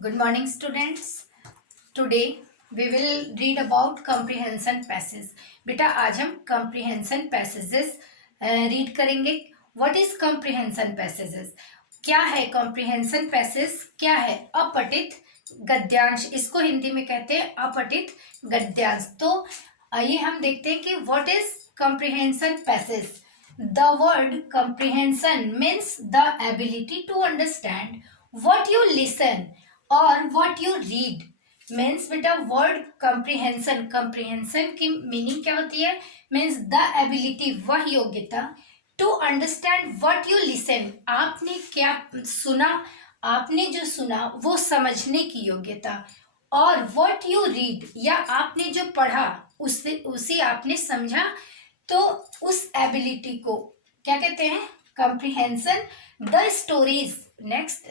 Good morning, students. Today we will read about comprehension passages. बेटा आज हम comprehension passages read करेंगे. What is comprehension passages? क्या है comprehension passage? क्या है अपठित गद्यांश? इसको हिंदी में कहते हैं अपठित गद्यांश. तो आइए हम देखते हैं कि what is comprehension passage. The word comprehension means the ability to understand what you listen or what you read. Means बेटा वर्ड कंप्रीहेंशन की मीनिंग क्या होती है? मीन्स द एबिलिटी, वह योग्यता, to understand what you listen, आपने क्या सुना, आपने जो सुना वो समझने की योग्यता, और व्हाट यू रीड, या आपने जो पढ़ा उसी आपने समझा, तो उस एबिलिटी को क्या कहते हैं? कंप्रीहेंशन. द स्टोरीज, नेक्स्ट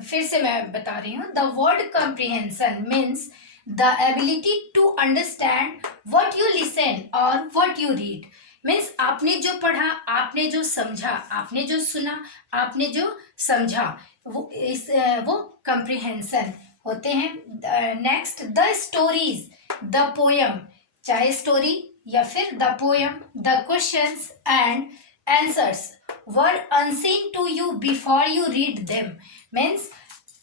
फिर से मैं बता रही हूँ. The word comprehension means the ability to understand what you listen और व्हाट यू रीड. मीन्स आपने जो पढ़ा, आपने जो समझा, आपने जो सुना, आपने जो समझा, वो कंप्रीहेंशन होते हैं. Next the stories, the poem, चाहे स्टोरी या फिर the poem, the questions and answers were unseen to you before you read them. Means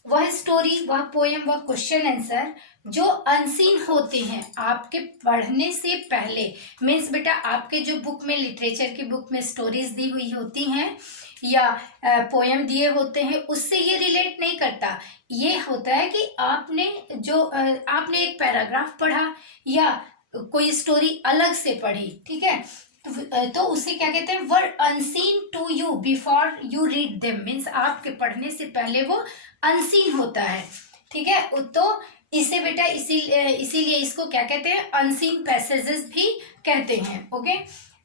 वह स्टोरी, वह पोयम, वह क्वेश्चन आंसर जो अनसीन होते हैं आपके पढ़ने से पहले. मीन्स बेटा आपके जो बुक में, लिटरेचर की बुक में स्टोरीज दी हुई होती हैं या पोयम दिए होते हैं, उससे ये रिलेट नहीं करता. ये होता है कि आपने एक पैराग्राफ पढ़ा या कोई स्टोरी अलग से पढ़ी, ठीक है, तो उसे क्या कहते हैं? Were unseen to you before you read them. Means आपके पढ़ने से पहले वो अनसीन होता है, ठीक है. तो इसे बेटा इसीलिए इसको क्या कहते हैं? अनसीन पैसेजेस भी कहते हैं. Okay.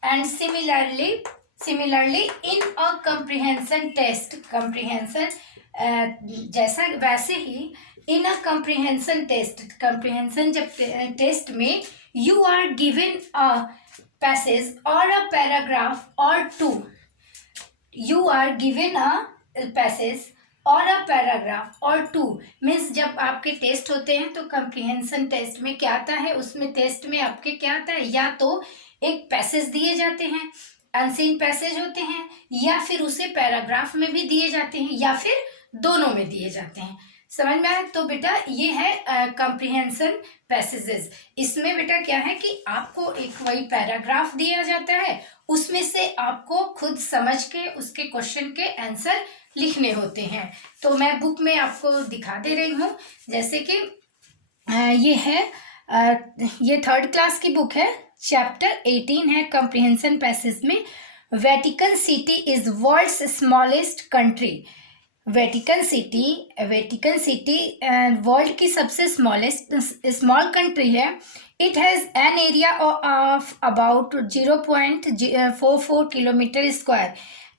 And similarly in a comprehension test, comprehension जैसा वैसे ही इन अ कंप्रीहेंशन कंप्रीहेंशन जब टेस्ट में you are given a passage or a paragraph or two, you are given a passage or a paragraph or two. Means जब आपके test होते हैं तो कंप्रीहेंशन टेस्ट में क्या आता है? उसमें टेस्ट में आपके क्या आता है? या तो एक पैसेज दिए जाते हैं, अनसीन पैसेज होते हैं, या फिर उसे पैराग्राफ में भी दिए जाते हैं, या फिर दोनों में दिए जाते हैं. समझ में आया? तो बेटा ये है कंप्रीहेंशन पैसेजेस. इसमें बेटा क्या है कि आपको एक वही पैराग्राफ दिया जाता है, उसमें से आपको खुद समझ के उसके क्वेश्चन के आंसर लिखने होते हैं. तो मैं बुक में आपको दिखा दे रही हूँ. जैसे कि ये है, ये 3rd क्लास की बुक है, चैप्टर 18 है कंप्रीहेंशन पैसेज में. Vatican city is world's smallest country. Vatican city world की सबसे स्मॉल कंट्री है. It has an area of about 0.44 kilometre square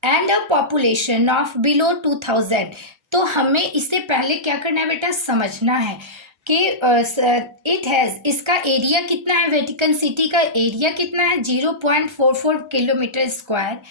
and a population of below 2000. तो हमें इससे पहले क्या करना है बेटा? समझना है कि इट हैज़, इसका एरिया कितना है? वेटिकन सिटी का एरिया कितना है? 0.44 किलोमीटर स्क्वायर,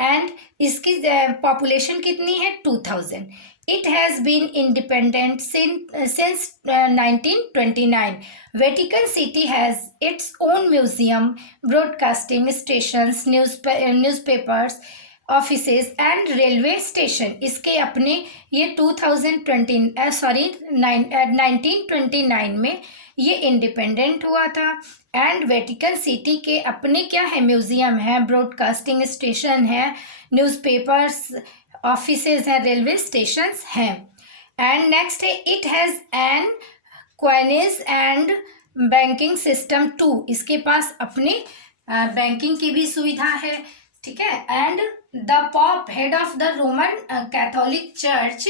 एंड इसकी पॉपुलेशन कितनी है? 2000. It has been independent since 1929. Vatican city has its own museum, broadcasting stations, newspapers, offices and railway station. इसके अपने ये 1929 में ये इंडिपेंडेंट हुआ था. एंड वेटिकन सिटी के अपने क्या है? म्यूजियम है, ब्रॉडकास्टिंग स्टेशन है, न्यूज़पेपर्स, ऑफिसेज हैं, रेलवे स्टेशंस हैं. एंड नेक्स्ट है, it has an coinage and banking system too. इसके पास अपने बैंकिंग की भी सुविधा है, ठीक है. And the pop, head of the Roman Catholic church,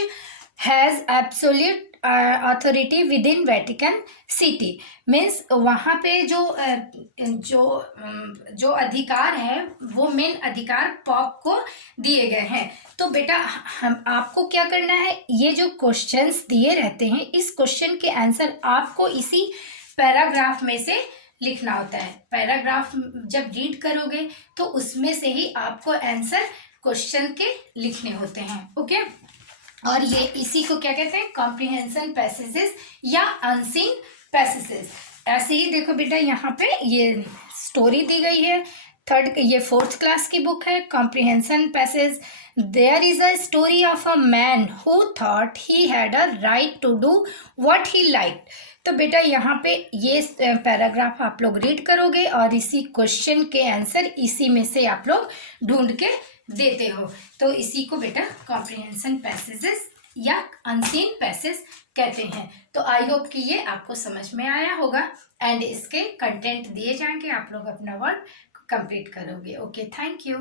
has absolute authority with in Vatican city. Means वहाँ पे जो अधिकार है वो मेन अधिकार पॉप को दिए गए हैं. तो बेटा हम आपको क्या करना है? ये जो क्वेश्चंस दिए रहते हैं, इस क्वेश्चन के आंसर आपको इसी पैराग्राफ में से लिखना होता है. पैराग्राफ जब रीड करोगे तो उसमें से ही आपको आंसर क्वेश्चन के लिखने होते हैं. ओके. और ये इसी को क्या कहते हैं, कॉम्प्रिहेंशन पैसेजेस या अनसीन पैसेजेस। ऐसे ही देखो बेटा, यहाँ पे ये स्टोरी दी गई है, ये 4th क्लास की बुक है, comprehension passage. There is a story of a man who thought he had a right to do what he like. तो बेटा यहाँ पे ये पैराग्राफ आप लोग रीड करोगे और इसी क्वेश्चन के आंसर इसी में से आप लोग ढूंढ के देते हो। तो इसी को बेटा कॉम्प्रिहेंशन पैसेजेस या अनसीन पैसेज कहते हैं। तो आई होप कि ये आपको समझ में आया होगा एंड इसके कंटेंट दिए जाएंगे, आप लोग अपना वर्क कंप्लीट करोगे। Okay, thank you.